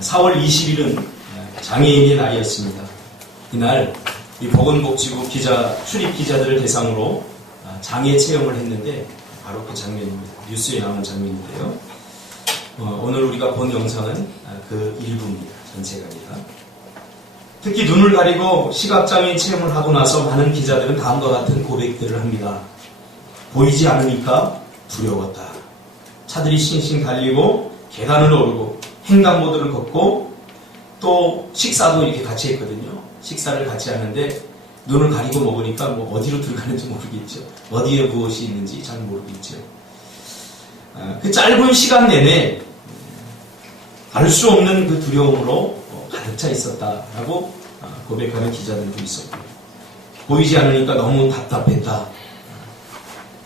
4월 20일은 장애인의 날이었습니다. 이날 이 보건복지부 출입 기자들을 대상으로 장애 체험을 했는데 바로 그 장면입니다. 뉴스에 나오는 장면인데요. 오늘 우리가 본 영상은 그 일부입니다. 전체가 아니라. 특히 눈을 가리고 시각장애인 체험을 하고 나서 많은 기자들은 다음과 같은 고백들을 합니다. 보이지 않으니까 두려웠다. 차들이 싱싱 달리고 계단을 오르고 횡단보도를 걷고 또 식사도 이렇게 같이 했거든요. 식사를 같이 하는데 눈을 가리고 먹으니까 뭐 어디로 들어가는지 모르겠죠. 어디에 무엇이 있는지 잘 모르겠죠. 그 짧은 시간 내내 알 수 없는 그 두려움으로 가득 차 있었다라고 고백하는 기자들도 있었고요. 보이지 않으니까 너무 답답했다.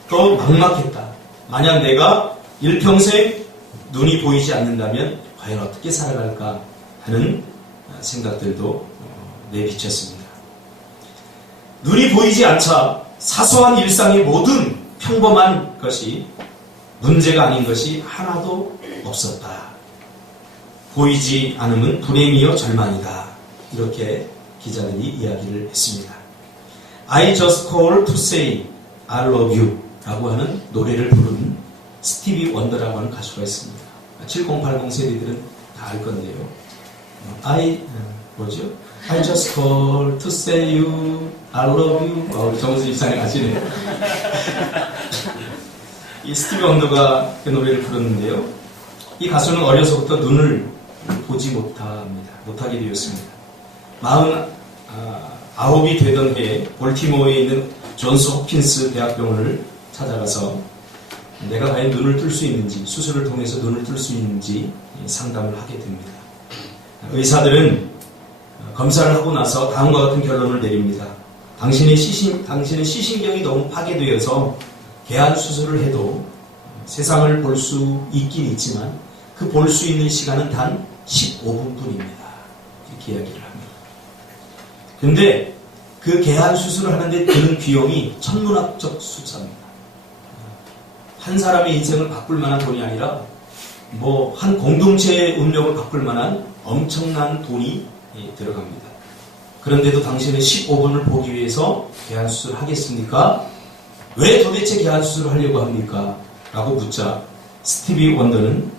또 막막했다. 만약 내가 일평생 눈이 보이지 않는다면 과연 어떻게 살아갈까 하는 생각들도 내비쳤습니다. 눈이 보이지 않자 사소한 일상의 모든 평범한 것이 문제가 아닌 것이 하나도 없었다. 보이지 않으면 불행이요 절망이다. 이렇게 기자들이 이야기를 했습니다. I just call to say I love you 라고 하는 노래를 부른 스티비 원더라고 하는 가수가 있습니다. 7080 세대들은 다 알 건데요. I just call to say you I love you. 우리 정수 입상에 아시네요. 이 스티비 원더가 그 노래를 부르는데요. 이 가수는 어려서부터 눈을 보지 못하게 되었습니다. 49이 되던 해에 볼티모어에 있는 존스 홉킨스 대학병원을 찾아가서 내가 과연 눈을 뜰 수 있는지, 수술을 통해서 눈을 뜰 수 있는지 상담을 하게 됩니다. 의사들은 검사를 하고 나서 다음과 같은 결론을 내립니다. 당신의 시신경이 너무 파괴되어서 개안 수술을 해도 세상을 볼 수 있긴 있지만 그 볼 수 있는 시간은 단 15분뿐입니다. 이렇게 이야기를 합니다. 근데 그 개안 수술을 하는데 드는 비용이 천문학적 숫자입니다. 한 사람의 인생을 바꿀 만한 돈이 아니라 한 공동체의 운명을 바꿀 만한 엄청난 돈이 들어갑니다. 그런데도 당신은 15분을 보기 위해서 개안 수술을 하겠습니까? 왜 도대체 개안 수술을 하려고 합니까? 라고 묻자 스티비 원더는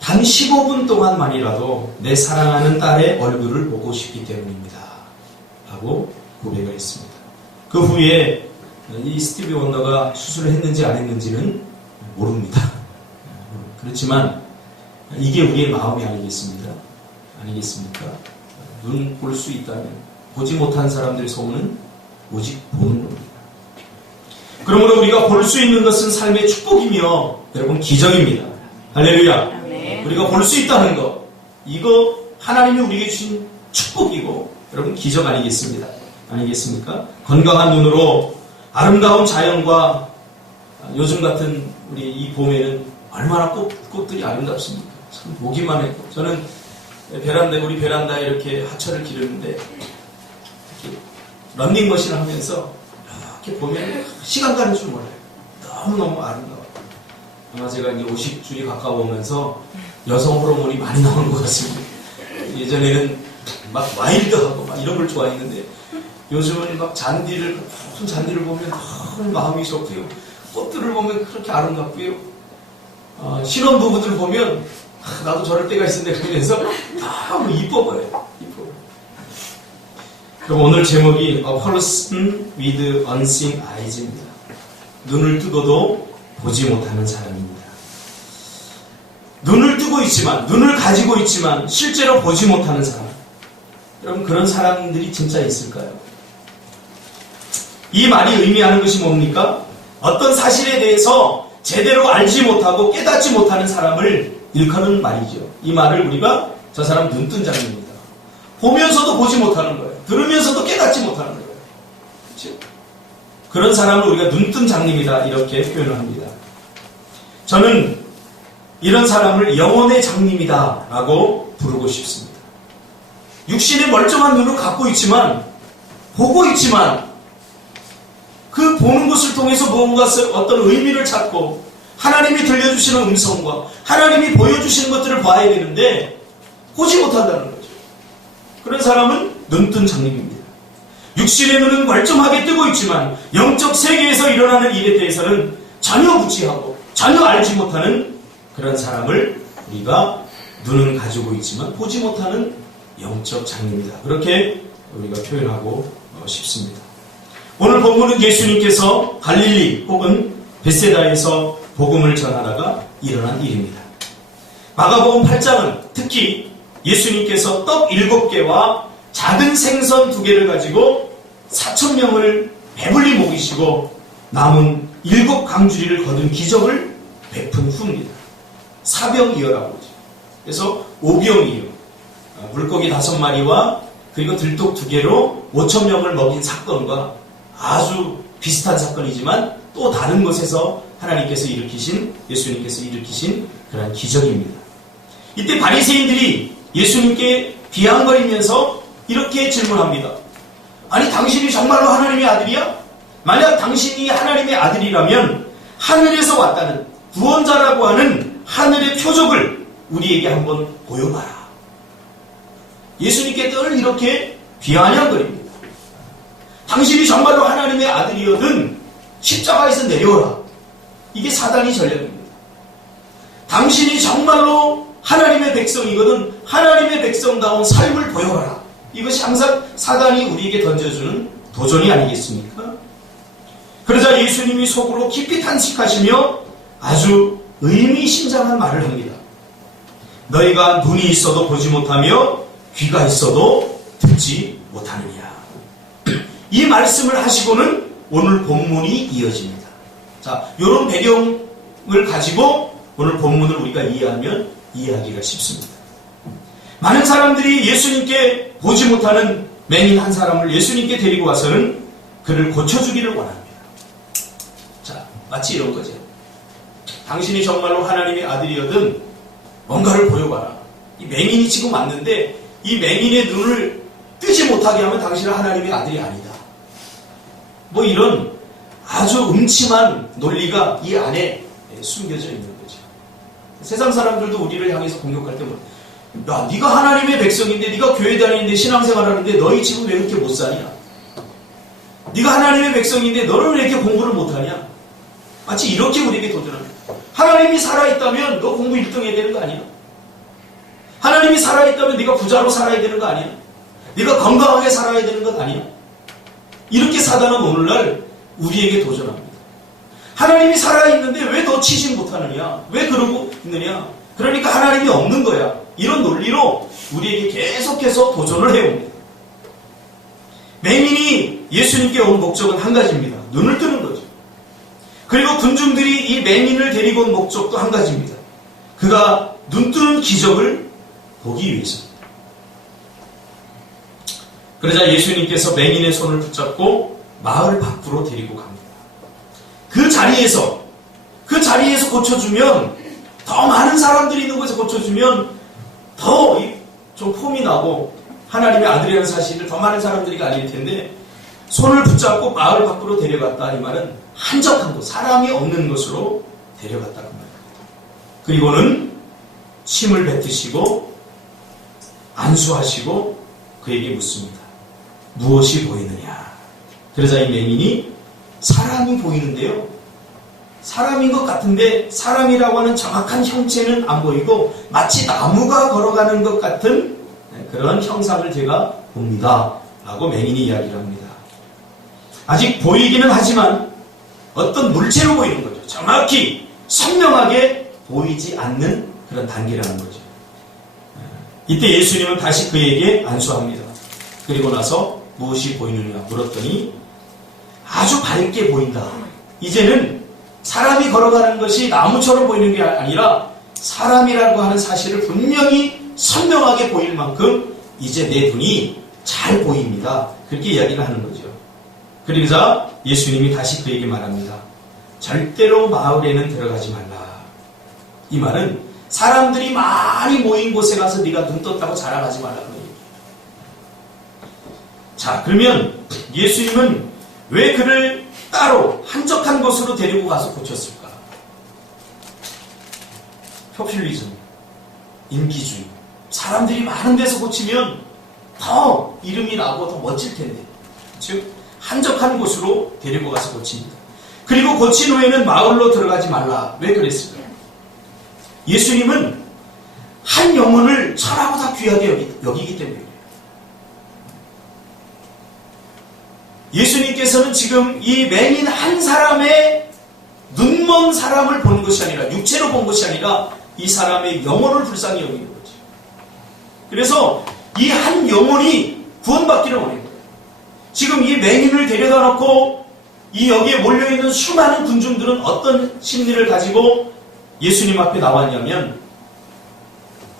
단 15분 동안만이라도 내 사랑하는 딸의 얼굴을 보고 싶기 때문입니다. 라고 고백을 했습니다. 그 후에 이 스티비 원더가 수술을 했는지 안 했는지는 모릅니다. 그렇지만 이게 우리의 마음이 아니겠습니까? 눈 볼 수 있다면 보지 못한 사람들의 소원은 오직 보는 겁니다. 그러므로 우리가 볼 수 있는 것은 삶의 축복이며 여러분 기적입니다. 할렐루야. 네. 우리가 볼 수 있다는 것, 이거 하나님이 우리에게 주신 축복이고 여러분 기적 아니겠습니까? 건강한 눈으로 아름다운 자연과 요즘 같은 우리 이 봄에는 얼마나 꽃들이 아름답습니까? 참 보기만 해도. 저는 우리 베란다에 이렇게 하천을 기르는데 이렇게 런닝머신을 하면서 이렇게 보면 시간 가는 줄 몰라요. 너무너무 아름다워요. 아마 제가 이제 50줄이 가까워오면서 여성 호르몬이 많이 나오는 것 같습니다. 예전에는 막 와일드하고 막 이런 걸 좋아했는데 요즘은 막 큰 잔디를 보면 너무 마음이 좋고요. 꽃들을 보면 그렇게 아름답고요. 신혼부부들 보면 나도 저럴 때가 있었는데 그러면서 너무 이뻐 보여요. 그럼 오늘 제목이 A Person with Unseen Eyes입니다. 눈을 뜨고도 보지 못하는 사람입니다. 눈을 뜨고 있지만, 눈을 가지고 있지만 실제로 보지 못하는 사람. 여러분 그런 사람들이 진짜 있을까요? 이 말이 의미하는 것이 뭡니까? 어떤 사실에 대해서 제대로 알지 못하고 깨닫지 못하는 사람을 일컫는 말이죠. 이 말을 우리가 저 사람 눈뜬 자입니다. 보면서도 보지 못하는 거예요. 들으면서도 깨닫지 못하는 거예요. 그렇죠? 그런 사람을 우리가 눈뜬 장님이다 이렇게 표현을 합니다. 저는 이런 사람을 영혼의 장님이다 라고 부르고 싶습니다. 육신의 멀쩡한 눈을 갖고 있지만 보고 있지만 그 보는 것을 통해서 무언가 어떤 의미를 찾고 하나님이 들려주시는 음성과 하나님이 보여주시는 것들을 봐야 되는데 보지 못한다는 거죠. 그런 사람은 눈뜬 장님입니다. 육신의 눈은 멀쩡하게 뜨고 있지만 영적 세계에서 일어나는 일에 대해서는 전혀 무지하고 전혀 알지 못하는 그런 사람을 우리가 눈은 가지고 있지만 보지 못하는 영적 장님이다. 그렇게 우리가 표현하고 싶습니다. 오늘 본문은 예수님께서 갈릴리 혹은 벳세다에서 복음을 전하다가 일어난 일입니다. 마가복음 8장은 특히 예수님께서 떡 7개와 작은 생선 2개를 가지고 4,000명을 배불리 먹이시고 남은 7강주리를 거둔 기적을 베푼 후입니다. 사병이어라고 하죠. 그래서 오병이어, 물고기 5마리와 그리고 들독 2개로 5,000명을 먹인 사건과 아주 비슷한 사건이지만 또 다른 곳에서 하나님께서 예수님께서 일으키신 그런 기적입니다. 이때 바리새인들이 예수님께 비아냥거리면서 이렇게 질문합니다. 아니, 당신이 정말로 하나님의 아들이야? 만약 당신이 하나님의 아들이라면 하늘에서 왔다는 구원자라고 하는 하늘의 표적을 우리에게 한번 보여봐라. 예수님께 늘 이렇게 비아냥거립니다. 당신이 정말로 하나님의 아들이거든 십자가에서 내려오라. 이게 사단의 전략입니다. 당신이 정말로 하나님의 백성이거든 하나님의 백성다운 삶을 보여봐라. 이것이 항상 사단이 우리에게 던져주는 도전이 아니겠습니까? 그러자 예수님이 속으로 깊이 탄식하시며 아주 의미심장한 말을 합니다. 너희가 눈이 있어도 보지 못하며 귀가 있어도 듣지 못하느냐. 이 말씀을 하시고는 오늘 본문이 이어집니다. 자, 이런 배경을 가지고 오늘 본문을 우리가 이해하면 이해하기가 쉽습니다. 많은 사람들이 예수님께 보지 못하는 맹인 한 사람을 예수님께 데리고 와서는 그를 고쳐주기를 원합니다. 자, 마치 이런 거죠. 당신이 정말로 하나님의 아들이거든 뭔가를 보여봐라. 이 맹인이 지금 왔는데 이 맹인의 눈을 뜨지 못하게 하면 당신은 하나님의 아들이 아니다. 뭐 이런 아주 음침한 논리가 이 안에 숨겨져 있는 거죠. 세상 사람들도 우리를 향해서 공격할 때 야, 네가 하나님의 백성인데 네가 교회 다니는데 신앙생활 하는데 너희 지금 왜 그렇게 못 사냐? 네가 하나님의 백성인데 너는 왜 이렇게 공부를 못하냐? 마치 이렇게 우리에게 도전합니다. 하나님이 살아있다면 너 공부 1등 해야 되는 거 아니야? 하나님이 살아있다면 네가 부자로 살아야 되는 거 아니야? 네가 건강하게 살아야 되는 것 아니야? 이렇게 사단은 오늘날 우리에게 도전합니다. 하나님이 살아있는데 왜 너 치지 못하느냐? 왜 그러고 있느냐? 그러니까 하나님이 없는 거야. 이런 논리로 우리에게 계속해서 도전을 해옵니다. 맹인이 예수님께 온 목적은 한 가지입니다. 눈을 뜨는 거죠. 그리고 군중들이 이 맹인을 데리고 온 목적도 한 가지입니다. 그가 눈 뜨는 기적을 보기 위해서입니다. 그러자 예수님께서 맹인의 손을 붙잡고 마을 밖으로 데리고 갑니다. 그 자리에서 고쳐주면 더 많은 사람들이 있는 곳에서 고쳐주면 더 좀 폼이 나고 하나님의 아들이라는 사실을 더 많은 사람들이 알릴 텐데 손을 붙잡고 마을 밖으로 데려갔다. 이 말은 한적한 곳, 사람이 없는 곳으로 데려갔다고 말합니다. 그리고는 침을 뱉으시고 안수하시고 그에게 묻습니다. 무엇이 보이느냐? 그러자 이 맹인이 사람이 보이는데요. 사람인 것 같은데 사람이라고 하는 정확한 형체는 안 보이고 마치 나무가 걸어가는 것 같은 그런 형상을 제가 봅니다. 라고 맹인이 이야기를 합니다. 아직 보이기는 하지만 어떤 물체로 보이는 거죠. 정확히 선명하게 보이지 않는 그런 단계라는 거죠. 이때 예수님은 다시 그에게 안수합니다. 그리고 나서 무엇이 보이느냐 물었더니 아주 밝게 보인다. 이제는 사람이 걸어가는 것이 나무처럼 보이는 게 아니라 사람이라고 하는 사실을 분명히 선명하게 보일 만큼 이제 내 눈이 잘 보입니다. 그렇게 이야기를 하는 거죠. 그러자 예수님이 다시 그에게 말합니다. 절대로 마을에는 들어가지 말라. 이 말은 사람들이 많이 모인 곳에 가서 네가 눈 떴다고 자랑하지 말라는 거예요. 자, 그러면 예수님은 왜 그를 따로 한적한 곳으로 데리고 가서 고쳤을까? 포퓰리즘, 인기주의, 사람들이 많은 데서 고치면 더 이름이 나고 더 멋질 텐데, 즉 한적한 곳으로 데리고 가서 고칩니다. 그리고 고친 후에는 마을로 들어가지 말라. 왜 그랬을까요? 예수님은 한 영혼을 천하보다 귀하게 여기기 때문에 그래요. 예수님께서는 지금 이 맹인 한 사람의 눈먼 사람을 본 것이 아니라, 육체로 본 것이 아니라 이 사람의 영혼을 불쌍히 여기는 거죠. 그래서 이 한 영혼이 구원받기를 원해요. 지금 이 맹인을 데려다 놓고 이 여기에 몰려있는 수많은 군중들은 어떤 심리를 가지고 예수님 앞에 나왔냐면,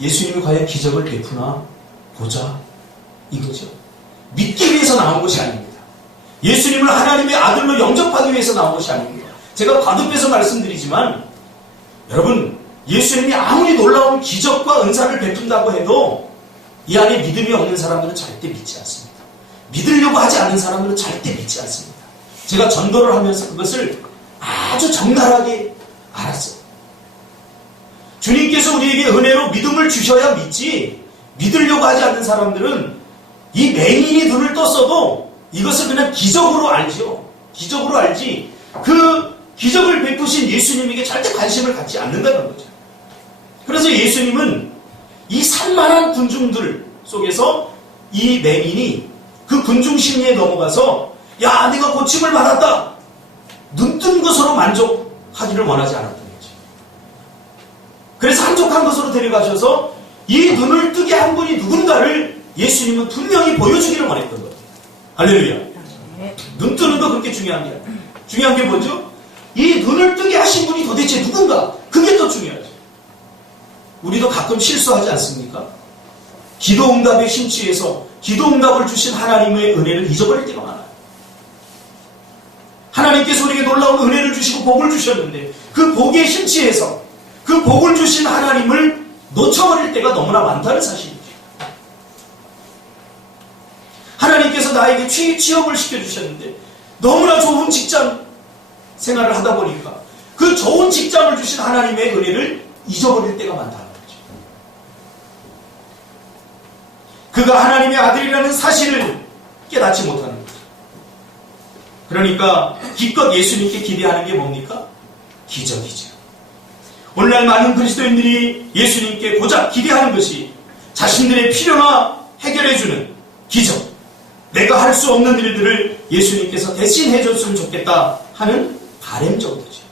예수님이 과연 기적을 베푸나 보자, 이거죠. 믿기 위해서 나온 것이 아닙니다. 예수님을 하나님의 아들로 영접하기 위해서 나온 것이 아닙니다. 제가 거듭해서 말씀드리지만, 여러분, 예수님이 아무리 놀라운 기적과 은사를 베푼다고 해도 이 안에 믿음이 없는 사람들은 절대 믿지 않습니다. 믿으려고 하지 않는 사람들은 절대 믿지 않습니다. 제가 전도를 하면서 그것을 아주 적나라하게 알았어요. 주님께서 우리에게 은혜로 믿음을 주셔야 믿지, 믿으려고 하지 않는 사람들은 이 맹인이 눈을 떴어도 이것을 그냥 기적으로 알죠. 기적으로 알지, 그 기적을 베푸신 예수님에게 절대 관심을 갖지 않는다는 거죠. 그래서 예수님은 이 산만한 군중들 속에서 이 맹인이 그 군중 심리에 넘어가서, 야, 네가 고침을 받았다, 눈뜬 것으로 만족하기를 원하지 않았던 거죠. 그래서 한적한 것으로 데려가셔서 이 눈을 뜨게 한 분이 누군가를 예수님은 분명히 보여주기를 원했던 거예요. 할렐루야. 눈 뜨는 거 그렇게 중요한 게 아니에요. 중요한 게 뭐죠? 이 눈을 뜨게 하신 분이 도대체 누군가, 그게 더 중요하죠. 우리도 가끔 실수하지 않습니까? 기도 응답에 심취해서 기도 응답을 주신 하나님의 은혜를 잊어버릴 때가 많아요. 하나님께서 우리에게 놀라운 은혜를 주시고 복을 주셨는데 그 복에 심취해서 그 복을 주신 하나님을 놓쳐버릴 때가 너무나 많다는 사실이죠. 하나님께서 나에게 취업을 시켜주셨는데 너무나 좋은 직장 생활을 하다 보니까 그 좋은 직장을 주신 하나님의 은혜를 잊어버릴 때가 많다는 거죠. 그가 하나님의 아들이라는 사실을 깨닫지 못하는 거죠. 그러니까 기껏 예수님께 기대하는 게 뭡니까? 기적이죠. 오늘날 많은 그리스도인들이 예수님께 고작 기대하는 것이 자신들의 필요나 해결해주는 기적, 내가 할 수 없는 일들을 예수님께서 대신 해줬으면 좋겠다 하는 바람 정도죠.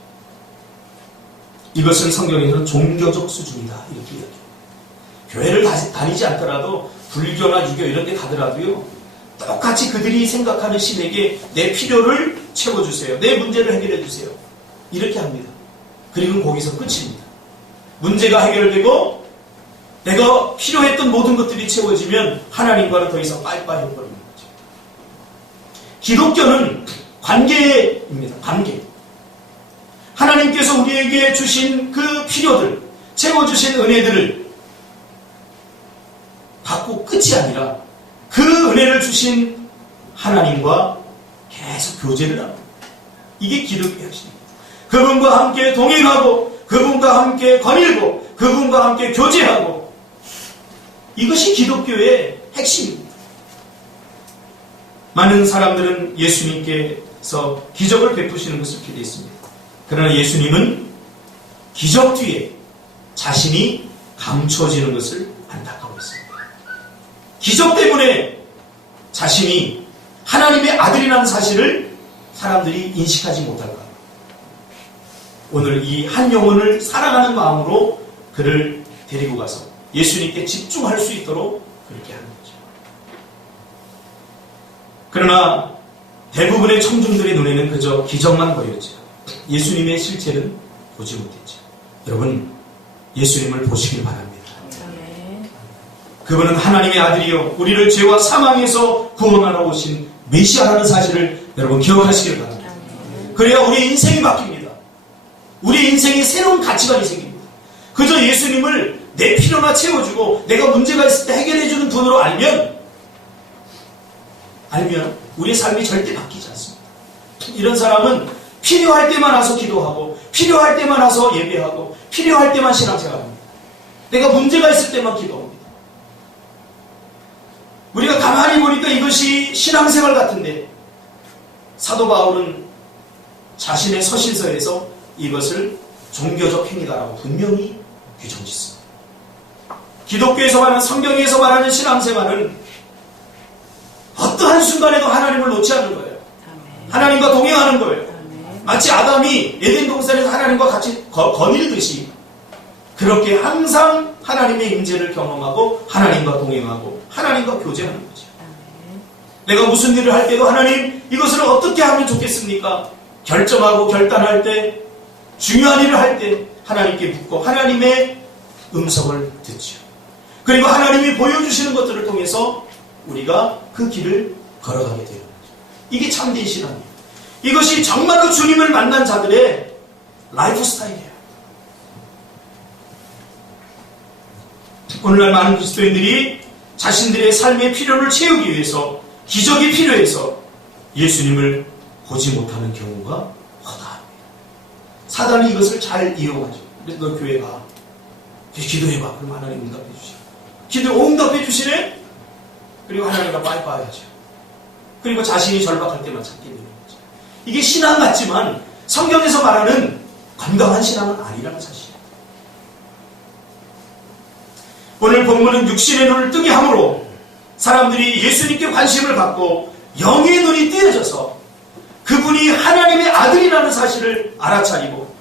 이것은 성경에서는 종교적 수준이다, 이렇게 이야기해요. 교회를 다니지 않더라도 불교나 유교 이런 데 가더라도요, 똑같이 그들이 생각하는 신에게 내 필요를 채워주세요, 내 문제를 해결해주세요, 이렇게 합니다. 그리고 거기서 끝입니다. 문제가 해결되고 내가 필요했던 모든 것들이 채워지면 하나님과는 더 이상 빠이빠이 해버리는 거죠. 기독교는 관계입니다. 관계. 하나님께서 우리에게 주신 그 필요들, 채워주신 은혜들을 받고 끝이 아니라 그 은혜를 주신 하나님과 계속 교제를 합니다. 이게 기독교의 핵심입니다. 그분과 함께 동행하고 그분과 함께 거닐고 그분과 함께 교제하고, 이것이 기독교의 핵심입니다. 많은 사람들은 예수님께서 기적을 베푸시는 것을 기대했습니다. 그러나 예수님은 기적 뒤에 자신이 감춰지는 것을 안타까워했습니다. 기적 때문에 자신이 하나님의 아들이라는 사실을 사람들이 인식하지 못할까. 오늘 이 한 영혼을 사랑하는 마음으로 그를 데리고 가서 예수님께 집중할 수 있도록 그렇게 하는 거죠. 그러나 대부분의 청중들의 눈에는 그저 기적만 보였죠. 예수님의 실체는 보지 못했죠. 여러분, 예수님을 보시길 바랍니다. 그분은 하나님의 아들이요, 우리를 죄와 사망에서 구원하러 오신 메시아라는 사실을 여러분 기억하시길 바랍니다. 그래야 우리 인생이 바뀝니다. 우리 인생에 새로운 가치관이 생깁니다. 그저 예수님을 내 필요나 채워주고 내가 문제가 있을 때 해결해주는 분으로 알면 우리의 삶이 절대 바뀌지 않습니다. 이런 사람은 필요할 때만 와서 기도하고 필요할 때만 와서 예배하고 필요할 때만 신앙생활합니다. 내가 문제가 있을 때만 기도합니다. 우리가 가만히 보니까 이것이 신앙생활 같은데 사도 바울은 자신의 서신서에서 이것을 종교적 행위다라고 분명히 규정짓습니다. 기독교에서 말하는, 성경에서 말하는 신앙생활은 어떠한 순간에도 하나님을 놓지 않는 거예요. 하나님과 동행하는 거예요. 마치 아담이 에덴 동산에서 하나님과 같이 거닐듯이 그렇게 항상 하나님의 임재를 경험하고 하나님과 동행하고 하나님과 교제하는 거죠. 내가 무슨 일을 할 때도 하나님 이것을 어떻게 하면 좋겠습니까? 결정하고 결단할 때, 중요한 일을 할 때 하나님께 묻고 하나님의 음성을 듣죠. 그리고 하나님이 보여주시는 것들을 통해서 우리가 그 길을 걸어가게 되는 거죠. 이게 참된 신앙이에요. 이것이 정말로 주님을 만난 자들의 라이프 스타일이에요. 오늘날 많은 그리스도인들이 자신들의 삶의 필요를 채우기 위해서, 기적이 필요해서 예수님을 보지 못하는 경우가 허다합니다. 사단이 이것을 잘 이용하죠. 그래서 너 교회 가. 기도해봐. 그럼 하나님 응답해 주시고. 기도 응답해 주시네? 그리고 하나님과 빠이빠이 하죠. 그리고 자신이 절박할 때만 찾게 되는 거죠. 이게 신앙 같지만 성경에서 말하는 건강한 신앙은 아니라는 사실이에요. 오늘 본문은 육신의 눈을 뜨게 함으로 사람들이 예수님께 관심을 갖고 영의 눈이 띄어져서 그분이 하나님의 아들이라는 사실을 알아차리고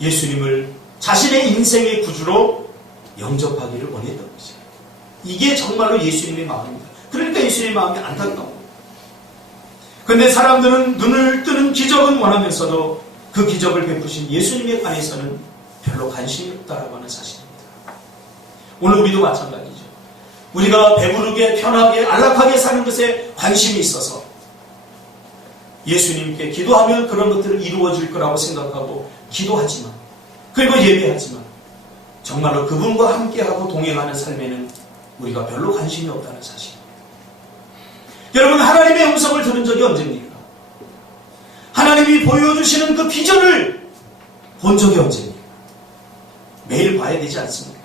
예수님을 자신의 인생의 구주로 영접하기를 원했던 것이에요. 이게 정말로 예수님의 마음입니다. 그러니까 예수님의 마음이 안타까운 거예요. 그런데 사람들은 눈을 뜨는 기적은 원하면서도 그 기적을 베푸신 예수님에 관해서는 별로 관심이 없다라고 하는 사실입니다. 오늘 우리도 마찬가지죠. 우리가 배부르게 편하게 안락하게 사는 것에 관심이 있어서 예수님께 기도하면 그런 것들을 이루어질 거라고 생각하고 기도하지만, 그리고 예배하지만 정말로 그분과 함께하고 동행하는 삶에는 우리가 별로 관심이 없다는 사실입니다. 여러분, 하나님의 음성을 들은 적이 언제입니까? 하나님이 보여주시는 그 비전을 본 적이 언제입니까? 매일 봐야 되지 않습니까?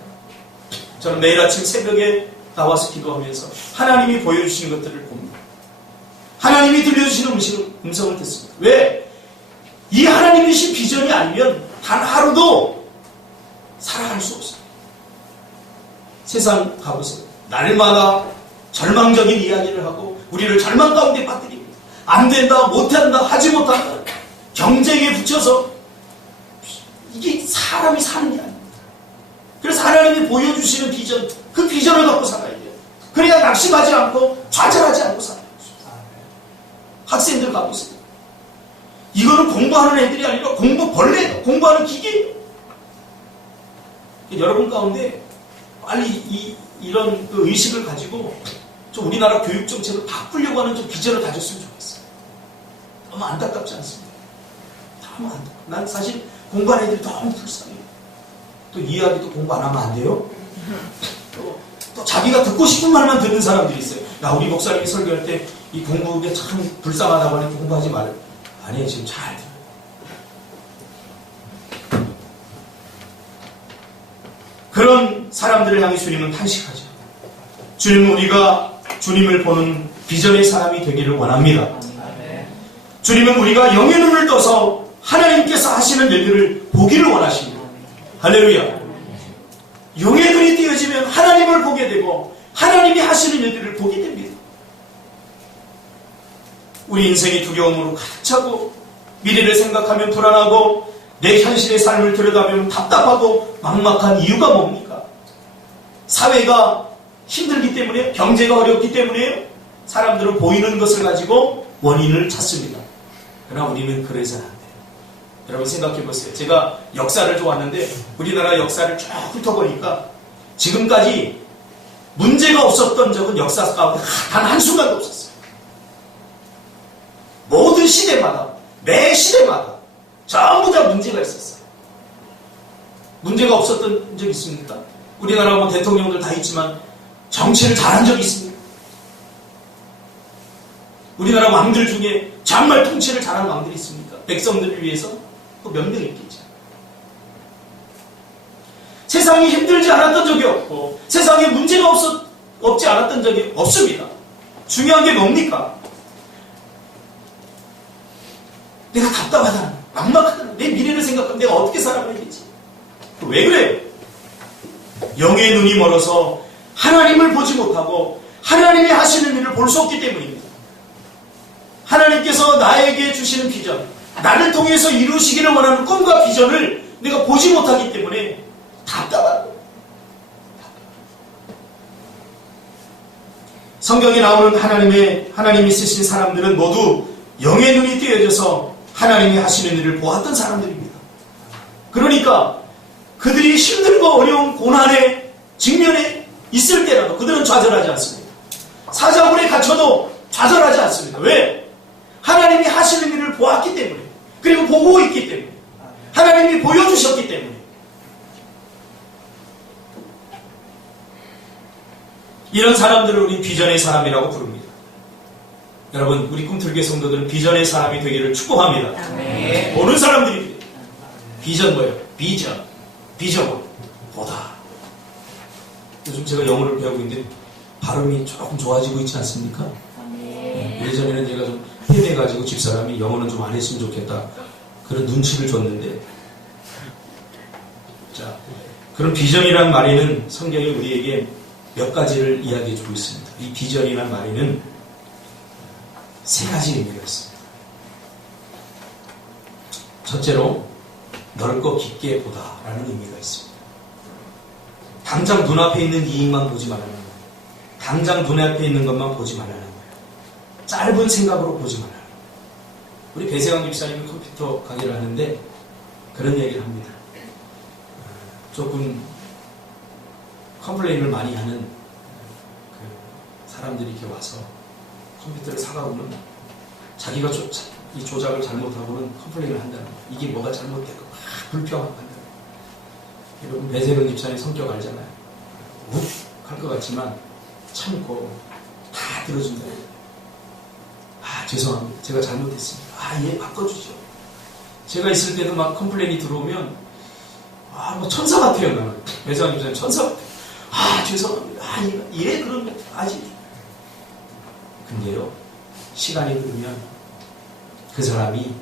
저는 매일 아침 새벽에 나와서 기도하면서 하나님이 보여주시는 것들을 봅니다. 하나님이 들려주시는 음성을 듣습니다. 왜? 이 하나님이신 비전이 아니면 단 하루도 살아갈 수 없어요. 세상 가보세요. 날마다 절망적인 이야기를 하고 우리를 절망 가운데 빠뜨립니다. 안 된다, 못한다, 하지 못한다. 경쟁에 붙여서 이게 사람이 사는 게 아닙니다. 그래서 하나님이 보여주시는 비전, 그 비전을 갖고 살아야 돼요. 그러니까 낙심하지 않고 좌절하지 않고 살아요. 학생들 가보세요. 이거는 공부하는 애들이 아니라 벌레예요. 공부하는 기계예요. 여러분 가운데 빨리 이런 그 의식을 가지고 좀 우리나라 교육 정책을 바꾸려고 하는 좀 비전을 가졌으면 좋겠어요. 너무 안타깝지 않습니까? 너무 안타깝다. 난 사실 공부하는 애들이 너무 불쌍해요. 또 이야기도 공부 안 하면 안 돼요? 또 자기가 듣고 싶은 말만 듣는 사람들이 있어요. 야, 우리 목사님이 설교할 때 이 공부가 참 불쌍하다고 하는데 공부하지 말아요. 아니에요, 지금 잘 들어요. 그런 사람들을 향해 주님은 탄식하죠. 주님은 우리가 주님을 보는 비전의 사람이 되기를 원합니다. 주님은 우리가 영의 눈을 떠서 하나님께서 하시는 일들을 보기를 원하십니다. 할렐루야. 영의 눈이 띄어지면 하나님을 보게 되고 하나님이 하시는 일들을 보게 됩니다. 우리 인생이 두려움으로 가득 차고 미래를 생각하면 불안하고 내 현실의 삶을 들여다보면 답답하고 막막한 이유가 뭡니까? 사회가 힘들기 때문에, 경제가 어렵기 때문에 사람들은 보이는 것을 가지고 원인을 찾습니다. 그러나 우리는 그래서는 안 돼요. 여러분 생각해 보세요. 제가 역사를 좋아하는데 우리나라 역사를 쭉 훑어보니까 지금까지 문제가 없었던 적은 역사 가운데 단 한순간도 없었어요. 모든 시대마다, 매 시대마다 전부 다 문제가 있었어요. 문제가 없었던 적이 있습니까? 우리나라 뭐 대통령들 다 있지만 정치를 잘한 적이 있습니다. 우리나라 왕들 중에 정말 통치를 잘한 왕들이 있습니까? 백성들을 위해서 그 몇 명 있겠죠. 세상이 힘들지 않았던 적이 없고 세상에 문제가 없지 않았던 적이 없습니다. 중요한 게 뭡니까? 내가 답답하다, 막막하다, 내 미래를 생각하면 내가 어떻게 살아가야 되지? 왜 그래요? 영의 눈이 멀어서 하나님을 보지 못하고 하나님이 하시는 일을 볼 수 없기 때문입니다. 하나님께서 나에게 주시는 비전, 나를 통해서 이루시기를 원하는 꿈과 비전을 내가 보지 못하기 때문에 답답한 거예요. 성경에 나오는 하나님이 쓰신 사람들은 모두 영의 눈이 띄어져서 하나님이 하시는 일을 보았던 사람들입니다. 그러니까 그들이 힘들고 어려운 고난의 직면에 있을 때라도 그들은 좌절하지 않습니다. 사자굴에 갇혀도 좌절하지 않습니다. 왜? 하나님이 하시는 일을 보았기 때문에, 그리고 보고 있기 때문에, 하나님이 보여주셨기 때문에. 이런 사람들을 우리 비전의 사람이라고 부릅니다. 여러분, 우리 꿈틀교 성도들은 비전의 사람이 되기를 축복합니다. 네. 보는 사람들이 비전 뭐예요? 비전 보다. 요즘 제가 영어를 배우고 있는데 발음이 조금 좋아지고 있지 않습니까? 예전에는 제가 좀 헤매가지고 집사람이 영어는 좀 안 했으면 좋겠다 그런 눈치를 줬는데, 자, 그런 비전이란 말에는 성경이 우리에게 몇 가지를 이야기해주고 있습니다. 이 비전이란 말에는 세 가지 의미가 있습니다. 첫째로 넓고 깊게 보다라는 의미가 있습니다. 당장 눈앞에 있는 이익만 보지 말라는 거예요. 당장 눈앞에 있는 것만 보지 말라는 거예요. 짧은 생각으로 보지 말라는 거예요. 우리 배세강 집사님이 컴퓨터 강의를 하는데 그런 얘기를 합니다. 조금 컴플레인을 많이 하는 그 사람들이 이렇게 와서 컴퓨터를 사가고는 자기가 이 조작을 잘못하고는 컴플레인을 한다는 거예요. 이게 뭐가 잘못되고 막 불평한다는 거예요. 여러분, 배세경 집사님 성격 알잖아요. 욱 할 것 같지만 참고 다 들어준다. 아, 죄송합니다. 제가 잘못했습니다. 아, 예, 바꿔주죠. 제가 있을 때도 막 컴플레인이 들어오면 뭐 천사 같아요. 나는 배세경 집사님 천사 같아요. 아, 죄송합니다. 아, 예, 그러면 아직. 근데요, 시간이 흐르면 그 사람이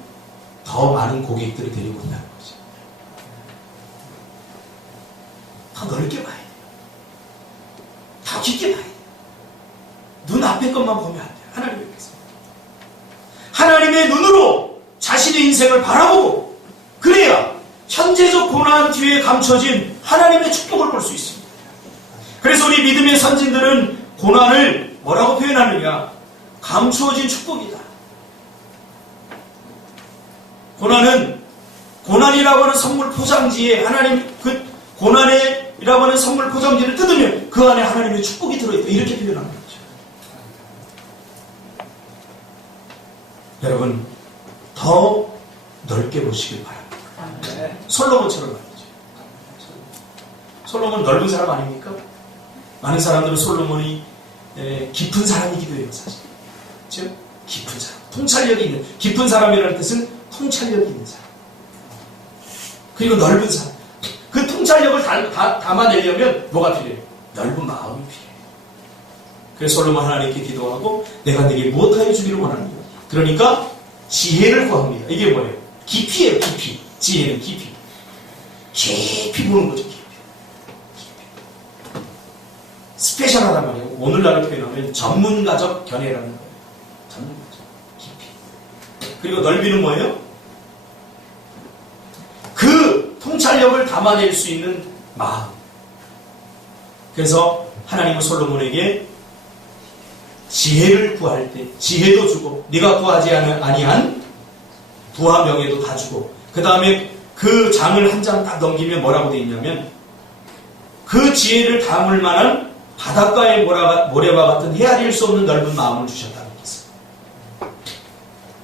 더 많은 고객들을 데리고 온다는 거죠. 더 넓게 봐야 돼요. 더 깊게 봐야 돼요. 눈 앞에 것만 보면 안 돼요. 하나님을 뵙겠습니다. 하나님의 눈으로 자신의 인생을 바라보고, 그래야 현재적 고난 뒤에 감춰진 하나님의 축복을 볼 수 있습니다. 그래서 우리 믿음의 선진들은 고난을 뭐라고 표현하느냐? 감추어진 축복이다. 고난이라고 하는 선물 포장지에 하나님, 그 고난이라고 하는 선물 포장지를 뜯으면 그 안에 하나님의 축복이 들어있다. 이렇게 표현하는 거죠. 여러분, 더 넓게 보시길 바랍니다. 솔로몬처럼 말이죠. 솔로몬 넓은 사람 아닙니까? 많은 사람들은 솔로몬이 깊은 사람이기도 해요, 사실. 즉, 깊은 사람. 통찰력이 있는, 깊은 사람이라는 뜻은 통찰력이 있는 사람. 그리고 넓은 사람. 그 통찰력을 담아내려면 뭐가 필요해요? 넓은 마음이 필요해요. 그래서 솔로몬 하나님께 기도하고 내가 내게 무엇하여 주기를 원하느냐. 그러니까 지혜를 구합니다. 이게 뭐예요? 깊이에요, 깊이. 지혜는 깊이. 깊이 보는 거죠, 깊이. 스페셜하단 말이에요. 오늘날을 표현하면 전문가적 견해라는 거예요. 전문가적 깊이. 그리고 넓이는 뭐예요? 그 통찰력을 담아낼 수 있는 마음. 그래서 하나님은 솔로몬에게 지혜를 구할 때 지혜도 주고, 네가 구하지 아니한 부와 명예도 다 주고, 그 다음에 그 장을 한 장 딱 넘기면 뭐라고 되어 있냐면, 그 지혜를 담을 만한 바닷가의 모래와 같은 헤아릴 수 없는 넓은 마음을 주셨다는 것입니다.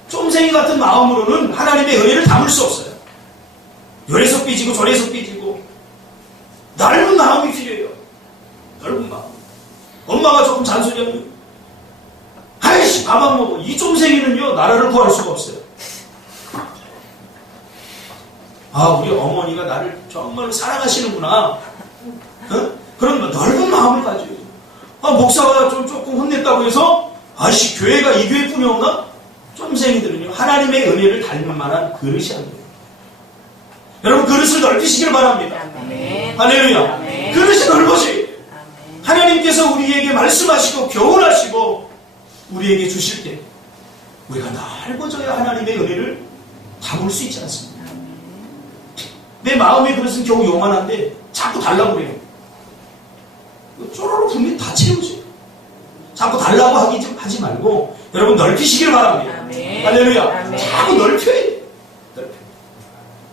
쫌생이 같은 마음으로는 하나님의 은혜를 담을 수 없어요. 요래서 삐지고 저래서 삐지고. 넓은 마음이 필요해요. 넓은 마음. 엄마가 조금 잔소리하면 아이씨 밥 안 먹어. 이 쫌생이는요 나라를 구할 수가 없어요. 아, 우리 어머니가 나를 정말로 사랑하시는구나. 어? 그런 넓은 마음을 가져요. 아, 목사가 조금 혼냈다고 해서 아이씨, 교회가 이 교회뿐이 없나? 쫌생이들은요, 하나님의 은혜를 닮을 만한 그릇이 아니에요. 여러분, 그릇을 넓히시길 바랍니다. 아멘. 할렐루야. 아멘. 그릇이 넓어지. 아멘. 하나님께서 우리에게 말씀하시고 교훈하시고 우리에게 주실 때 우리가 넓어져야 하나님의 은혜를 담을 수 있지 않습니까? 내 마음의 그릇은 겨우 요만한데 자꾸 달라고 그래요. 쪼로로 분명히 다 채우지. 자꾸 달라고 하지 말고 여러분 넓히시길 바랍니다. 아멘. 할렐루야. 아멘. 자꾸 넓혀야 돼.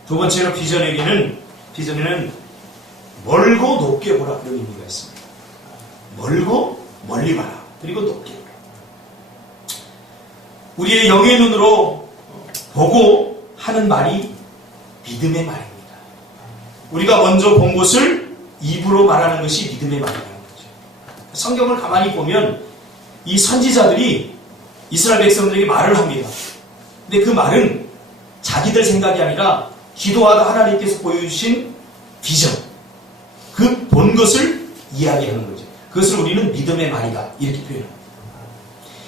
두 번째로 비전에는 멀고 높게 보라, 그런 의미가 있습니다. 멀고 멀리 봐라. 그리고 높게 보라. 우리의 영의 눈으로 보고 하는 말이 믿음의 말입니다. 우리가 먼저 본 것을 입으로 말하는 것이 믿음의 말이라는 거죠. 성경을 가만히 보면 이 선지자들이 이스라엘 백성들에게 말을 합니다. 근데 그 말은 자기들 생각이 아니라 기도하다 하나님께서 보여주신 비전, 그 본 것을 이야기하는 거죠. 그것을 우리는 믿음의 말이다, 이렇게 표현합니다.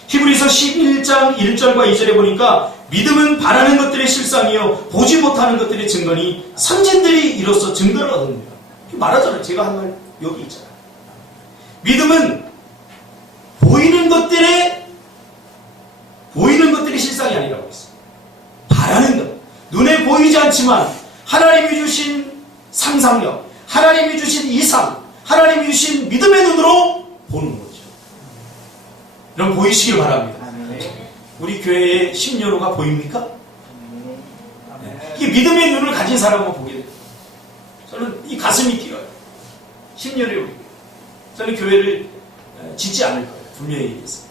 히브리서 11장 1절과 2절에 보니까 믿음은 바라는 것들의 실상이요 보지 못하는 것들의 증거니 선진들이 이로써 증거를 얻습니다. 말하잖아요. 제가 한 말 여기 있잖아요. 믿음은 보이는 것들의 실상이 아니라고 했어요. 바라는 것, 눈에 보이지 않지만 하나님이 주신 상상력, 하나님이 주신 이상, 하나님이 주신 믿음의 눈으로 보는 거죠. 여러분, 보이시길 바랍니다. 우리 교회의 심려로가 보입니까? 이 믿음의 눈을 가진 사람만 보게 돼요. 저는 이 가슴이 뛰어요. 심려를 우리. 저는 교회를 짓지 않을 거예요. 분명히 얘기했어요.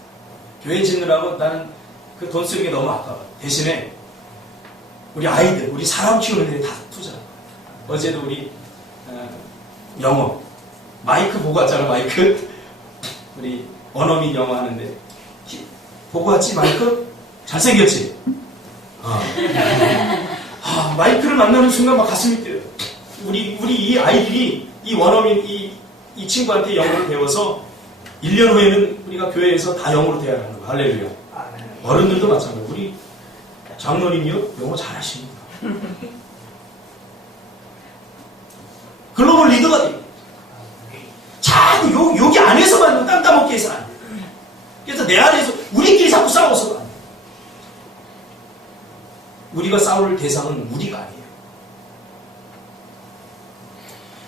교회 짓느라고 나는 그 돈 쓰는 게 너무 아까워요. 대신에 우리 아이들, 우리 사람 키우는 데 다 투자해요. 어제도 우리 영어 마이크 보고 왔잖아. 마이크 우리 원어민 영어 하는데 보고 왔지. 마이크 잘생겼지. 마이크를 만나는 순간 막 가슴이 뛰어요. 우리 이 아이들이 이 원어민 이 친구한테 영어를 배워서 1년 후에는 우리가 교회에서 다 영어로 대화를 하는 거예요. 할렐루야. 어른들도 마찬가지예요. 우리 장로님이요, 영어 잘하십니다. 글로벌 리더가 돼요. 자꾸 여기 안에서만 땀 따먹게 해서는 안 돼요. 그래서 내 안에서 우리끼리 자꾸 싸워서도 안 돼요. 우리가 싸울 대상은 우리가 아니에요.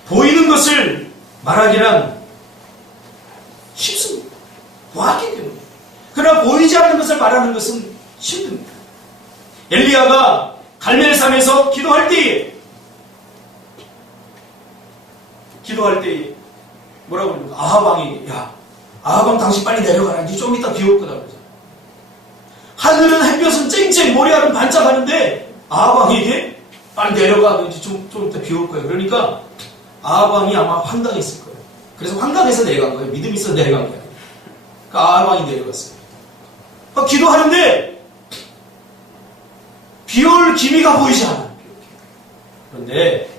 보이는 것을 말하기란 쉽습니다. 보았기 때문에. 그러나 보이지 않는 것을 말하는 것은 힘듭니다. 엘리야가 갈멜산에서 기도할 때에 뭐라고 그럽니까? 아하방이, 야, 아하방 당신 빨리 내려가라. 이제 좀 이따 비 올 거다. 그러죠. 하늘은 햇볕은 쨍쨍, 모래알은 반짝하는데 아하방에게 빨리 내려가. 이제 좀 이따 비 올 거예요. 그러니까 아하방이 아마 황당했을 거예요. 그래서 황당해서 내려간 거예요. 믿음이 있어서 내려간 거예요. 그러니까 아하방이 내려갔어요. 기도하는데 비올 기미가 보이지 않아요. 그런데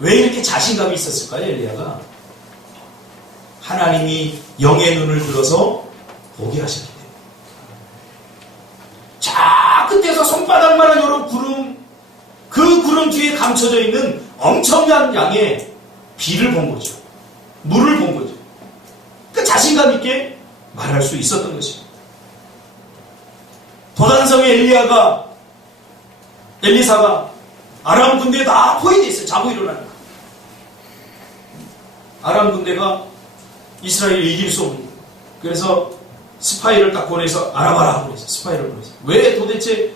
왜 이렇게 자신감이 있었을까요? 엘리야가 하나님이 영의 눈을 들어서 보게 하셨기 때문에. 자, 끝에서 손바닥만한 여러 구름, 그 구름 뒤에 감춰져 있는 엄청난 양의 비를 본 거죠. 물을 본 거죠. 그 자신감 있게 말할 수 있었던 것입니다. 도단성의 엘리사가 아람 군대에 다 포위되어 있어요. 자고 일어나는 거. 아람 군대가 이스라엘을 이길 수 없는 거예요. 그래서 스파이를 딱 보내서 알아봐라. 그래서 스파이를 보내서 왜 도대체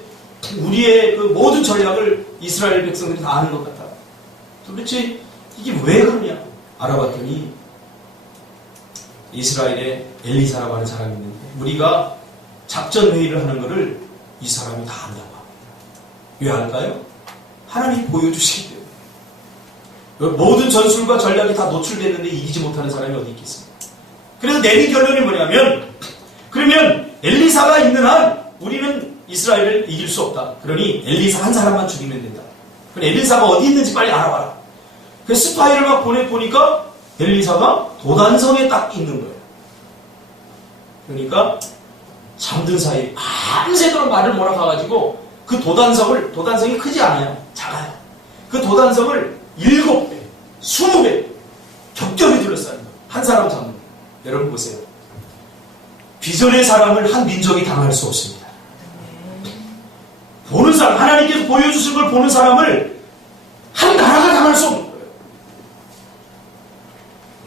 우리의 그 모든 전략을 이스라엘 백성들이 다 아는 것 같아. 도대체 이게 왜 그러냐. 알아봤더니 이스라엘에 엘리사라고 하는 사람이 있는데 우리가 작전 회의를 하는 것을 이 사람이 다 안다고 합니다. 왜 할까요? 하나님이 보여주시기 때문에. 모든 전술과 전략이 다 노출됐는데 이기지 못하는 사람이 어디 있겠습니까? 그래서 내린 결론이 뭐냐면, 그러면 엘리사가 있는 한 우리는 이스라엘을 이길 수 없다. 그러니 엘리사 한 사람만 죽이면 된다. 그럼 엘리사가 어디 있는지 빨리 알아봐라. 그래서 스파이를 막 보니까 엘리사가 도단성에 딱 있는 거예요. 그러니까 잠든 사이에 밤새도록 말을 몰아가가지고 그 도단성이 크지 않아요. 작아요. 그 도단성을 7배, 20배 겹겹이 둘러싸는 거예요. 한 사람 잡는 거예요. 여러분 보세요. 비전의 사람을 한 민족이 당할 수 없습니다. 보는 사람, 하나님께서 보여주신 걸 보는 사람을 한 나라가 당할 수 없는 거예요.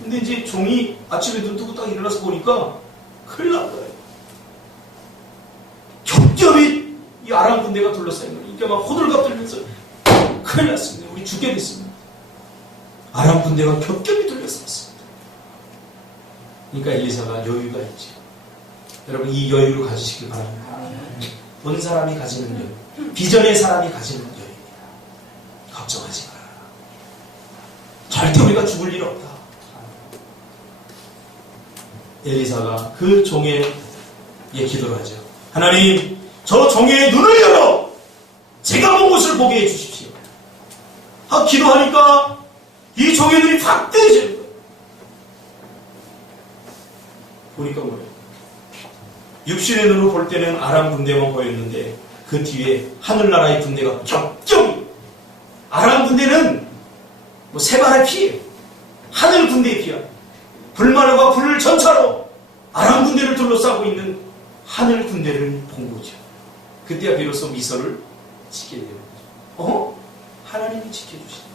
근데 이제 종이 아침에 눈 뜨고 딱 일어나서 보니까 큰일 난 거예요. 겹겹이 이 아람 군대가 둘러싸인 거예요. 이게 막 호들갑 들면서 큰일 났습니다. 우리 죽게 됐습니다. 아람 군대가 겹겹이 둘러쌌습니다. 그러니까 엘리사가 여유가 있지. 여러분 이 여유를 가지시길 바랍니다. 본 사람이 가지는 여유, 비전의 사람이 가지는 여유입니다. 걱정하지 마라. 절대 우리가 죽을 일 없다. 엘리사가 그 종에게 기도를 하죠. 하나님, 저 종의 눈을 열어 제가 본 것을 보게 해주십시오. 기도하니까 이 종의 눈이 확 뜨여지는 거예요. 보니까 뭐예요? 육신의 눈으로 볼 때는 아람 군대만 보였는데 그 뒤에 하늘나라의 군대가 겹겹이, 아람 군대는 뭐 세 발의 피예요. 하늘 군대의 피야. 불마르와 불 전차로 아람 군대를 둘러싸고 있는 하늘 군대를 본 거죠. 그때야 비로소 미소를 짓게 되는 거죠. 하나님이 지켜주시네.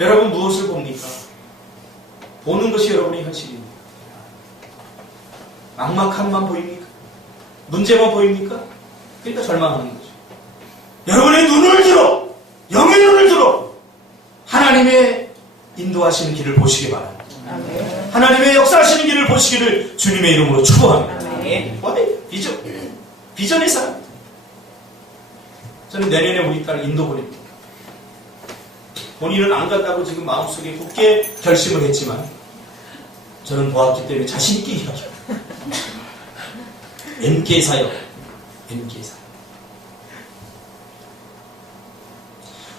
여러분 무엇을 봅니까? 보는 것이 여러분의 현실입니다. 막막함만 보입니까? 문제만 보입니까? 그러니까 절망하는 거죠. 여러분의 눈을 들어, 영의 눈을 들어 하나님의 인도하시는 길을 보시기 바랍니다. 아멘. 하나님의 역사하시는 길을 보시기를 주님의 이름으로 축복합니다. 비전의 사람. 저는 내년에 우리 딸을 인도 보냅니다. 본인은 안 간다고 지금 마음속에 굳게 결심을 했지만 저는 보았기 때문에 자신있게 이야기합니다. MK사역.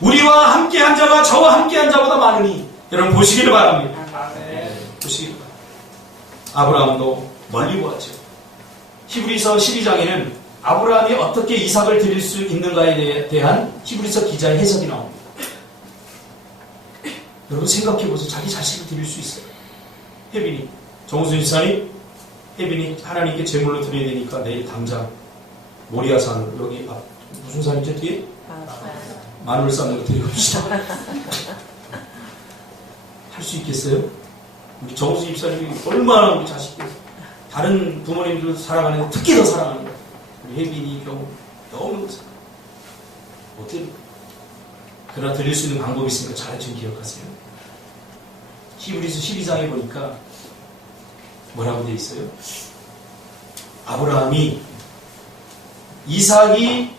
우리와 함께한 자가 저와 함께한 자보다 많으니 여러분 보시기를 바랍니다. 보시기를 바랍니다. 아브라함도 멀리 보았죠. 히브리서 12장에는 아브라함이 어떻게 이삭을 드릴 수 있는가에 대한 히브리서 기자의 해석이 나옵니다. 여러분 생각해보세요. 자기 자식을 드릴 수 있어요. 혜빈이, 정우순 지사님, 혜빈이 하나님께 제물로 드려야 되니까 내일 당장 모리아산으로 여기 무슨 산이죠 뒤에? 마늘산으로 드려봅시다. 할 수 있겠어요? 우리 정우순 집사님이 얼마나 우리 자식들 다른 부모님들 사랑하는데 특히 더 사랑하는 거예요. 우리 혜빈이 경우 너무 사랑해요. 어때요? 그러나 드릴 수 있는 방법이 있으니까 잘 좀 기억하세요. 히브리서 12장에 보니까 뭐라고 되어 있어요? 아브라함이 이삭이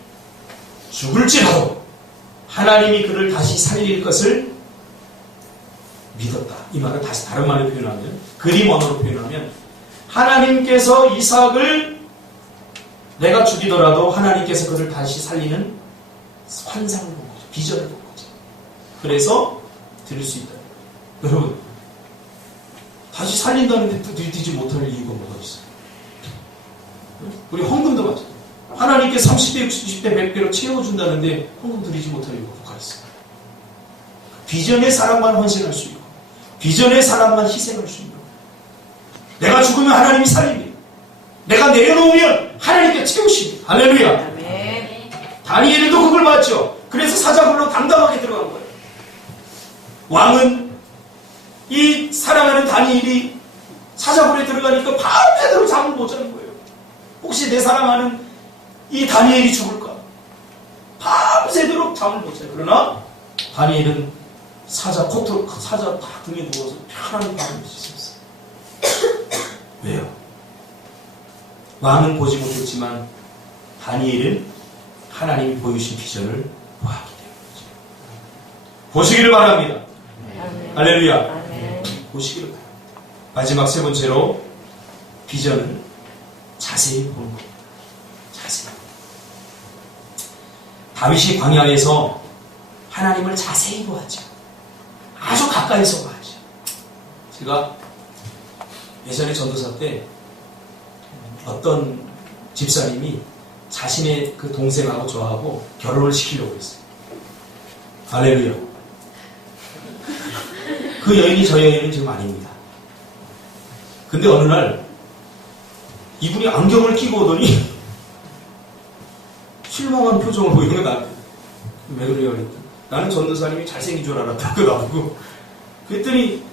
죽을지라도 하나님이 그를 다시 살릴 것을 믿었다. 이 말을 다시 다른 말로 표현하면, 그림 언어로 표현하면 하나님께서 이삭을 내가 죽이더라도 하나님께서 그를 다시 살리는 환상을 본 거죠. 비전을 본 거죠. 그래서 드릴 수 있다. 여러분 다시 살린다는데 드리지 못할 이유가 뭐가 있어요? 우리 헌금도 마찬가지예요. 하나님께 30배, 60배, 100배로 채워준다는데 헌금 드리지 못할 이유가 뭐가 있어요? 비전의 사람만 헌신할 수 있고 비전의 사람만 희생할 수 있는 거예요. 내가 죽으면 하나님이 살립니다. 내가 내려놓으면 하나님께 채우십니다. 할렐루야. 아멘. 다니엘도 그걸 봤죠. 그래서 사자굴로 당당하게 들어간 거예요. 왕은 이 사랑하는 다니엘이 사자굴에 들어가니까 밤새도록 잠을 못 자는 거예요. 혹시 내 사랑하는 이 다니엘이 죽을까? 밤새도록 잠을 못 자요. 그러나 다니엘은 사자 다 등에 누워서 편안히 밤을 수 있었어요. 왜요? 왕은 보지 못했지만 다니엘은 하나님이 보여주신 비전을 보았기 때문이죠. 보시기를 바랍니다. 아멘. 할렐루야. 아멘. 보시기를 바랍니다. 마지막 세 번째로 비전은 자세히 보는 겁니다. 자세히. 다윗이 광야에서 하나님을 자세히 보았죠. 아주 가까이서 보았죠. 제가 예전에 전도사 때 어떤 집사님이 자신의 그 동생하고 저하고 결혼을 시키려고 했어요. 할렐루야. 그 여인이 저 여인은 지금 아닙니다. 근데 어느 날 이분이 안경을 끼고 오더니 실망한 표정을 보이는 거 나한테. 왜 그래요? 그랬더니 나는 전도사님이 잘생긴 줄 알았다. 그 나보고. 그랬더니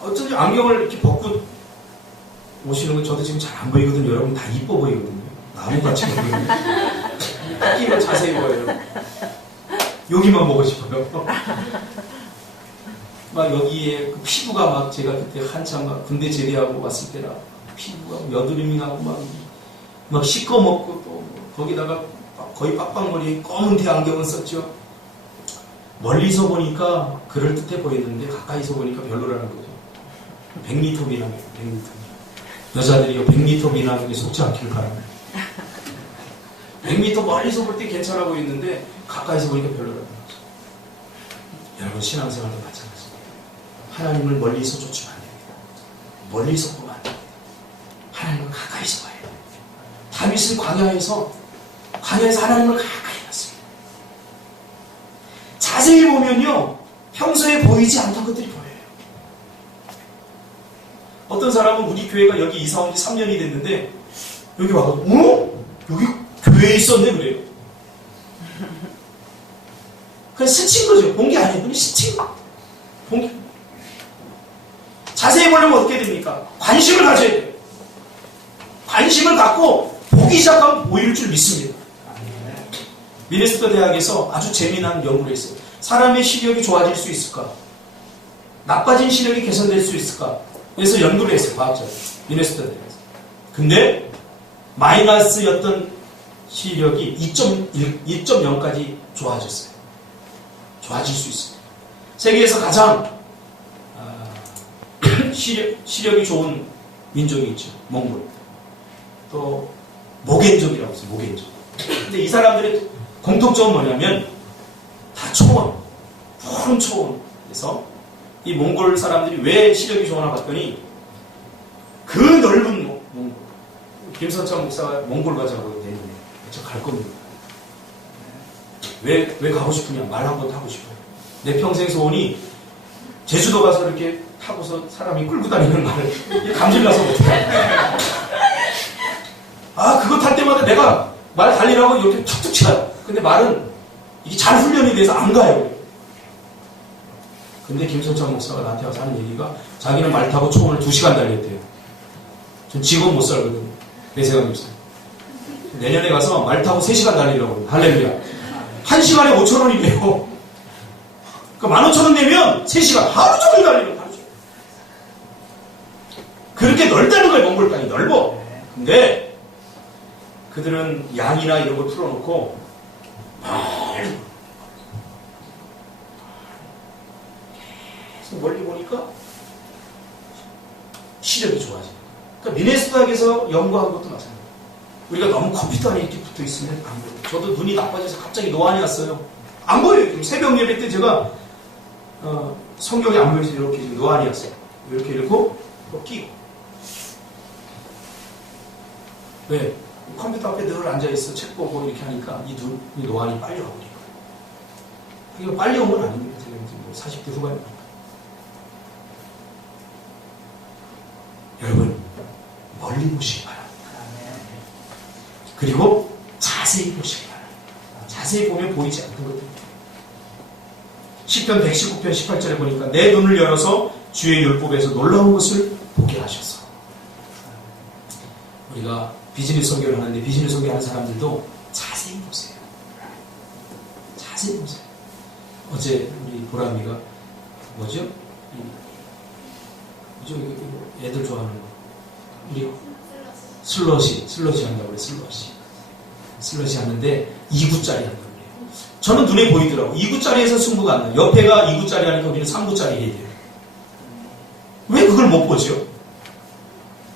어쩐지 안경을 이렇게 벗고 오시는 건 저도 지금 잘 안 보이거든요. 여러분 다 이뻐 보이거든요. 나무같이 보이거든요. 끼면 자세히 보여요. 여기만 보고 싶어요. 막 여기에 그 피부가 막 제가 그때 한참 막 군대 제대하고 왔을 때라 피부가 여드름이 나고 막 시꺼멓고 또 거기다가 거의 빡빡머리에 검은 대안경을 썼죠. 멀리서 보니까 그럴듯해 보였는데 가까이서 보니까 별로라는 거죠. 100m 미남이에요. 100m. 여자들이 100m 미남에 속지 않기를 바랍니다. 100m 멀리서 볼 때 괜찮아 보이는데 가까이서 보니까 별로라는 거죠. 여러분 신앙생활도 마찬가지입니다. 하나님을 멀리서 쫓으면 안 됩니다. 멀리서 보면 안 됩니다. 하나님을 가까이서 봐야 됩니다. 다윗은 광야에서 하나님을 가까이 봤습니다. 자세히 보면요, 평소에 보이지 않던 것들이 보여요. 어떤 사람은 우리 교회가 여기 이사 온 지 3년이 됐는데 여기 와서 여기 교회에 있었네 그래요. 그냥 스친 거죠. 본 게 아니고 그냥 스친 거. 본 게. 자세히 보려면 어떻게 됩니까? 관심을 가져야 돼요. 관심을 갖고 보기 시작하면 보일 줄 믿습니다. 미네소타 대학에서 아주 재미난 연구를 했어요. 사람의 시력이 좋아질 수 있을까? 나빠진 시력이 개선될 수 있을까? 그래서 연구를 했어요. 과학자들. 미네소타 대학에서. 근데 마이너스였던 시력이 2.0까지 좋아졌어요. 좋아질 수 있어요. 세계에서 가장 시력이 좋은 민족이 있죠. 몽골. 또 모겐족이라고 했어요. 모겐족. 근데 이 사람들의 공통점은 뭐냐면 다 초원, 푸른 초원에서 이 몽골 사람들이 왜 시력이 좋으나 봤더니 그 넓은 몽골. 김선창 목사가 몽골 가자고 내년에 저 갈 겁니다. 왜 가고 싶으냐? 말 한번 타고 싶어요. 내 평생 소원이 제주도 가서 이렇게 타고서 사람이 끌고 다니는 말을 감질나서 못해. 그거 탈 때마다 내가 말 달리라고 이렇게 툭툭 쳐요. 근데 말은 이게 잘 훈련이 돼서 안 가요. 근데 김선창 목사가 나한테 와서 하는 얘기가 자기는 말 타고 초원을 2시간 달렸대요. 전 지금 못 살거든요. 내세관 목사. 내년에 가서 말 타고 3시간 달리려고 합니다. 할렐루야. 1시간에 5,000원이래요. 그러니까 15,000원 내면 3시간 하루 종일 달리는 하루 종일. 그렇게 넓다는 거예요. 몽골 땅이 넓어. 근데 그들은 양이나 이런 걸 풀어놓고 계속 멀리 보니까 시력이 좋아져요. 그러니까 미네소타에서 연구한 것도 마찬가지예요. 우리가 너무 컴퓨터 안에 이렇게 붙어 있으면 안 보여요. 저도 눈이 나빠져서 갑자기 노안이 왔어요. 안 보여요. 새벽 예배 때 제가 성경이 안 보여서 이렇게 노안이 왔어요. 이렇게 이러고 끼고. 왜? 컴퓨터 앞에 늘 앉아있어. 책 보고 이렇게 하니까 이 노안이 빨리 와버리고. 이거 빨리 온 건 아닙니다. 제가 이제 40대 후반이니까. 여러분, 멀리 보시기 바랍니다. 그리고 자세히 보시기 바랍니다. 자세히 보면 보이지 않는 것들입니다. 시편 119편 18절에 보니까 내 눈을 열어서 주의 율법에서 놀라운 것을 보게 하셔서. 우리가 비즈니스 선교를 하는데 비즈니스 선교하는 사람들도 자세히 보세요. 자세히 보세요. 어제 우리 보람이가 뭐죠? 애들 좋아하는 거. 우리 슬러시 한다고 그래. 슬러시 하는데 2구짜리 한다고 그래요. 저는 눈에 보이더라고. 2구짜리에서 승부가 안 나요. 옆에가 2구짜리 하니까 우리는 3구짜리 해야 돼요. 왜 그걸 못 보죠?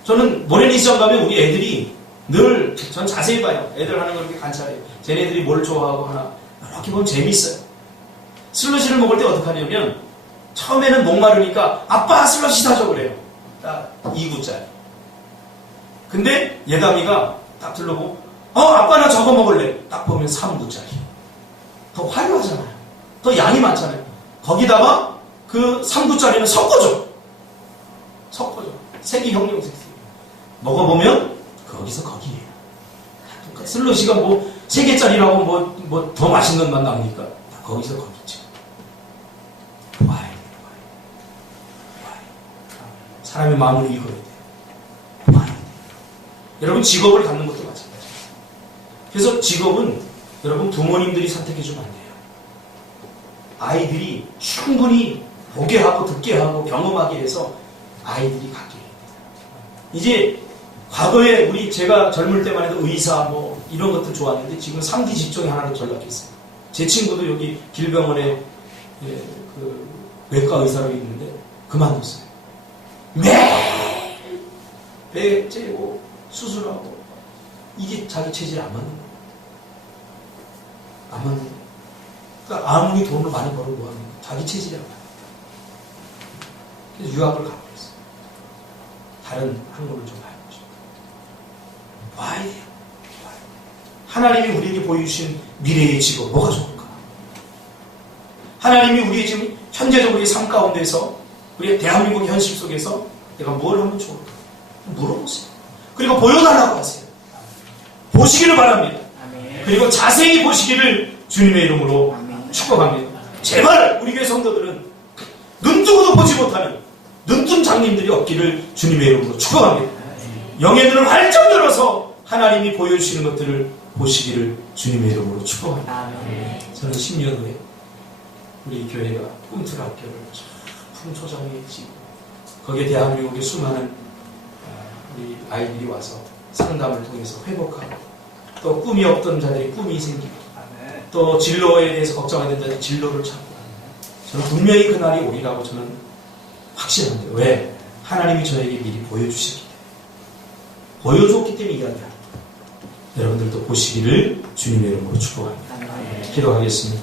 저는 모래니시장 가면 우리 애들이 늘 전 자세히 봐요. 애들 하는 거 이렇게 관찰해요. 쟤네들이 뭘 좋아하고 하나 이렇게 보면 재밌어요. 슬러시를 먹을 때 어떻게 하냐면 처음에는 목마르니까 아빠 슬러시 사줘 그래요. 딱 2구짜리. 근데 예담이가 딱 들러보고 아빠 나 저거 먹을래. 딱 보면 3구짜리. 더 화려하잖아요. 더 양이 많잖아요. 거기다가 그 3구짜리는 섞어줘. 색이 형용색. 먹어보면 거기서 거기에요. 슬러시가 뭐 3개짜리라고 뭐 더 맛있는 맛 나오니까 거기서 거기죠. 와인. 사람의 마음을 읽어야 돼요. 와인. 여러분 직업을 갖는 것도 마찬가지예요. 그래서 직업은 여러분 부모님들이 선택해주면 안 돼요. 아이들이 충분히 보게 하고 듣게 하고 경험하게 해서 아이들이 갖게 해요. 이제 과거에 제가 젊을 때만 해도 의사 뭐 이런 것들 좋았는데 지금 3D 직종이 하나로 전락했어요. 제 친구도 여기 길병원에 그 외과 의사로 있는데 그만뒀어요. 매일 배 째고 수술하고 이게 자기 체질에 안 맞는 거예요. 안 맞는 거예요. 그러니까 아무리 돈을 많이 벌어 뭐합니까? 자기 체질에 안 맞는 거예요. 그래서 유학을 가고 있어요. 다른 학문을 좀 알고 싶어요. 봐야 돼요. 하나님이 우리에게 보여주신 미래의 직업 뭐가 좋을까? 하나님이 우리의 지금 현재적으로의 삶 가운데서 우리의 대한민국의 현실 속에서 내가 뭘 하면 좋을까? 물어보세요. 그리고 보여달라고 하세요. 보시기를 바랍니다. 그리고 자세히 보시기를 주님의 이름으로 축복합니다. 제발 우리 교회 성도들은 눈 뜨고도 보지 못하는 눈뜬 장님들이 없기를 주님의 이름으로 축복합니다. 영의 눈을 활짝 열어서 하나님이 보여주시는 것들을 보시기를 주님의 이름으로 축복합니다. 저는 10년 후에 우리 교회가 꿈틀 학교를 풍초장에 지고 거기에 대한민국의 수많은 우리 아이들이 와서 상담을 통해서 회복하고 또 꿈이 없던 자들이 꿈이 생기고 또 진로에 대해서 걱정하는 자들이 진로를 찾고 저는 분명히 그날이 오리라고 저는 확신합니다. 왜? 하나님이 저에게 미리 보여주셨기 때문에 보여줬기 때문에 이야기합니다. 여러분들도 보시기를 주님의 이름으로 축복합니다. 기도하겠습니다.